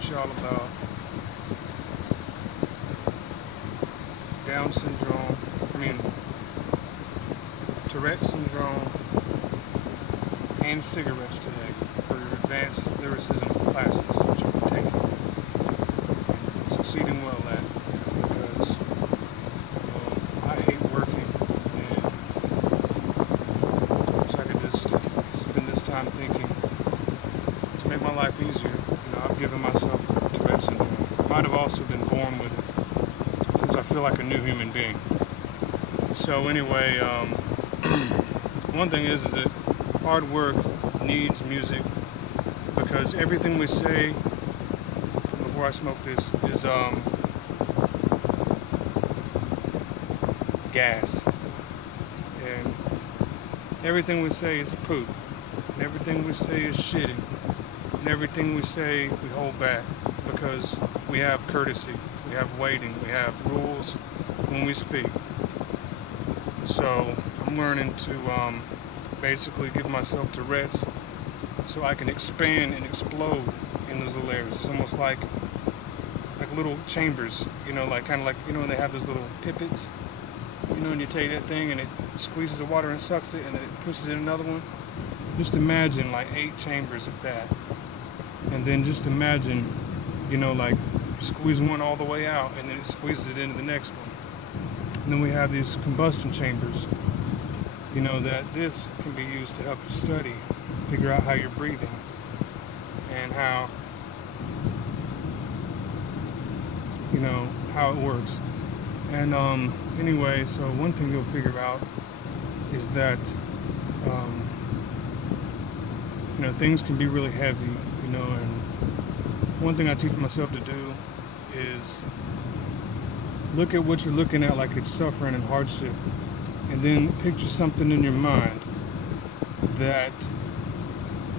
teach y'all about Down syndrome, Tourette syndrome, and cigarettes today for your advanced lyricism classes that you'll be taking. And succeeding well at, because I hate working, and so I could just spend this time thinking to make my life easier. I've given myself Tourette syndrome. I might have also been born with it, since I feel like a new human being. So anyway, one thing is that hard work needs music, because everything we say, before I smoke this, is gas. And everything we say is poop. And everything we say is shitting. And everything we say, we hold back, because we have courtesy, we have waiting, we have rules when we speak. So I'm learning to basically give myself Tourette's so I can expand and explode in those little areas. It's almost like little chambers, like kind of like, when they have those little pippets, and you take that thing and it squeezes the water and sucks it, and then it pushes in another one. Just imagine like 8 chambers of that. And then just imagine, like squeeze one all the way out, and then it squeezes it into the next one. And then we have these combustion chambers, that this can be used to help you study, figure out how you're breathing, and how, how it works. And anyway, so one thing you'll figure out is that, things can be really heavy, and one thing I teach myself to do is look at what you're looking at like it's suffering and hardship, and then picture something in your mind that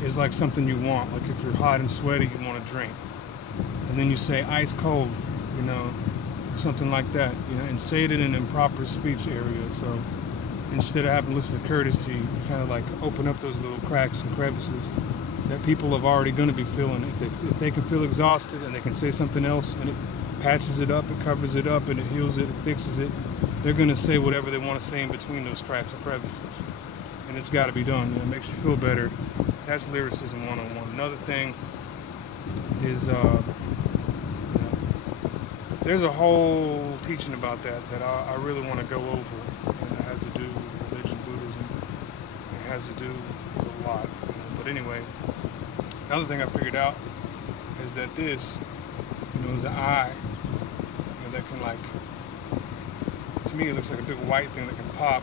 is like something you want. Like if you're hot and sweaty, you want to drink, and then you say ice cold, something like that, and say it in an improper speech area. So instead of having to listen to courtesy, you kind of like open up those little cracks and crevices that people are already going to be feeling. If they can feel exhausted and they can say something else and it patches it up, it covers it up, and it heals it, it fixes it, they're going to say whatever they want to say in between those cracks and crevices. And it's got to be done. It makes you feel better. That's lyricism 101. Another thing is, there's a whole teaching about that I really want to go over, and it has to do with religion, Buddhism. It has to do with a lot. But anyway, another thing I figured out is that this, is an eye, that can, like, to me it looks like a big white thing that can pop.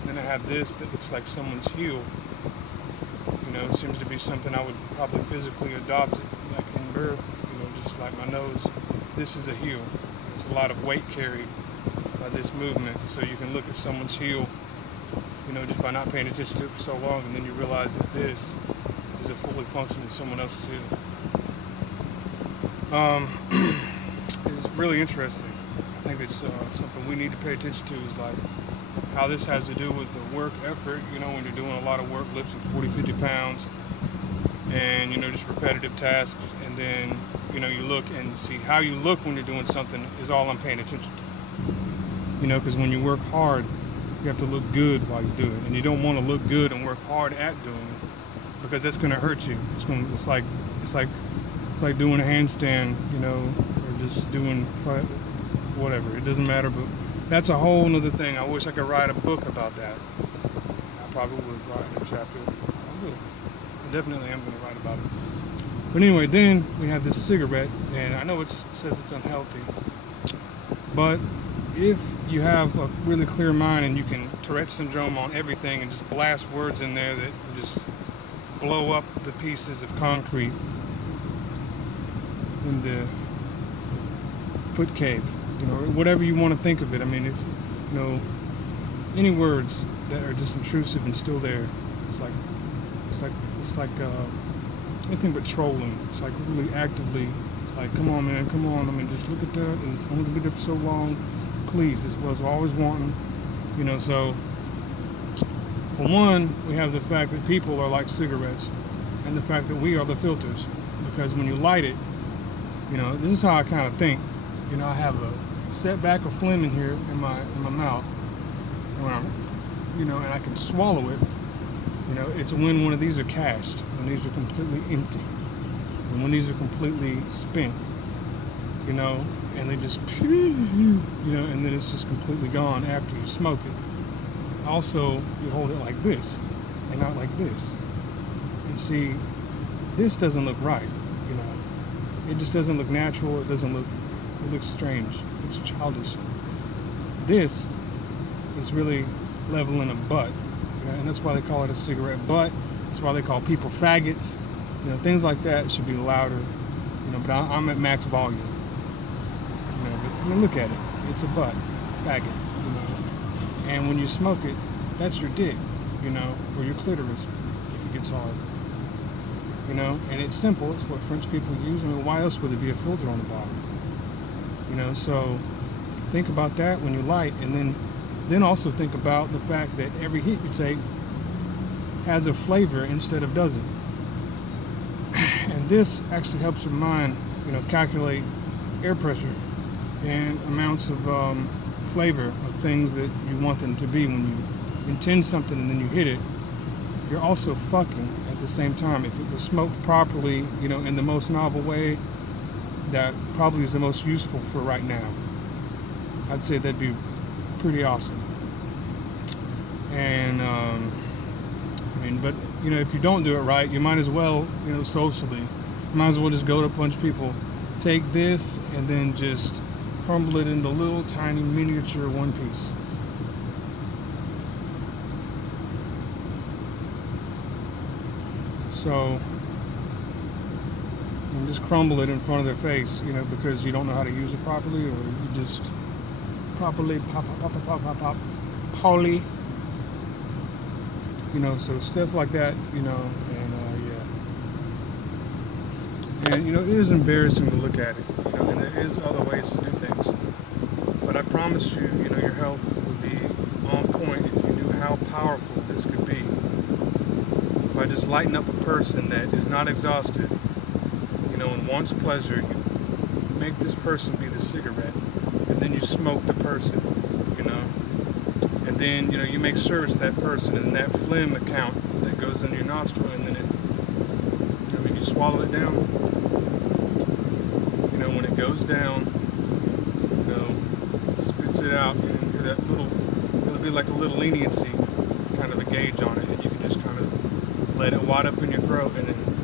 And then I have this that looks like someone's heel. It seems to be something I would probably physically adopt, like in birth, just like my nose. This is a heel. There's a lot of weight carried by this movement. So you can look at someone's heel, just by not paying attention to it for so long, and then you realize that this is a fully functioning someone else's heel. It's really interesting. I think it's something we need to pay attention to, is like how this has to do with the work effort, when you're doing a lot of work, lifting 40, 50 pounds, and, just repetitive tasks, and then, you look and see how you look when you're doing something is all I'm paying attention to. Because when you work hard, you have to look good while you do it, and you don't want to look good and work hard at doing it, because that's going to hurt you. It's like doing a handstand, or just doing whatever. It doesn't matter, but that's a whole nother thing. I wish I could write a book about that. I probably would write a chapter. I would. I definitely am going to write about it. But anyway, then we have this cigarette, and I know it says it's unhealthy, but if you have a really clear mind and you can Tourette syndrome on everything and just blast words in there that just blow up the pieces of concrete in the foot cave, whatever you want to think of it. I mean, if any words that are just intrusive and still there, it's like anything but trolling. It's like really actively, like, come on, man, come on. I mean, just look at that, and it's only gonna be there for so long. Please, this was always wanting, So, for one, we have the fact that people are like cigarettes, and the fact that we are the filters, because when you light it, You know, this is how I kind of think. You know, I have a setback of phlegm in here in my mouth, when I'm, you know, and I can swallow it. You know, it's when one of these are cashed, when these are completely empty, and when these are completely spent. You know, and they just, you know, and then it's just completely gone after you smoke it. Also, you hold it like this, and not like this. And see, this doesn't look right. You know, it just doesn't look natural. It doesn't look. It looks strange. It's childish. This is really leveling a butt, you know, and that's why they call it a cigarette butt. That's why they call people faggots. You know, things like that should be louder. You know, but I'm at max volume. You know, but I mean, look at it. It's a butt, faggot. You know, and when you smoke it, that's your dick. You know, or your clitoris if it gets hard. You know, and it's simple. It's what French people use. I mean, why else would there be a filter on the bottom? You know, so think about that when you light, and then also think about the fact that every hit you take has a flavor instead of doesn't. And this actually helps your mind, you know, calculate air pressure and amounts of flavor of things that you want them to be. When you intend something and then you hit it, you're also fucking at the same time. If it was smoked properly, you know, in the most novel way, that probably is the most useful for right now. I'd say that'd be pretty awesome. And I mean, but you know, if you don't do it right, you might as well, you know, socially, you might as well just go to a bunch of people, take this, and then just crumble it into little tiny miniature one pieces. So, and just crumble it in front of their face, you know, because you don't know how to use it properly, or you just properly pop, poly, you know, so stuff like that, you know, and yeah. And, you know, it is embarrassing to look at it, you know, and there is other ways to do things. But I promise you, you know, your health would be on point if you knew how powerful this could be. By just lighting up a person that is not exhausted, you know, and wants pleasure, you make this person be the cigarette, and then you smoke the person, you know, and then, you know, you make sure it's that person, and that phlegm account that goes in your nostril, and then it, you know, when you swallow it down, you know, when it goes down, you know, spits it out, and you're that little, it'll be like a little leniency, kind of a gauge on it, and you can just kind of let it wad up in your throat, and then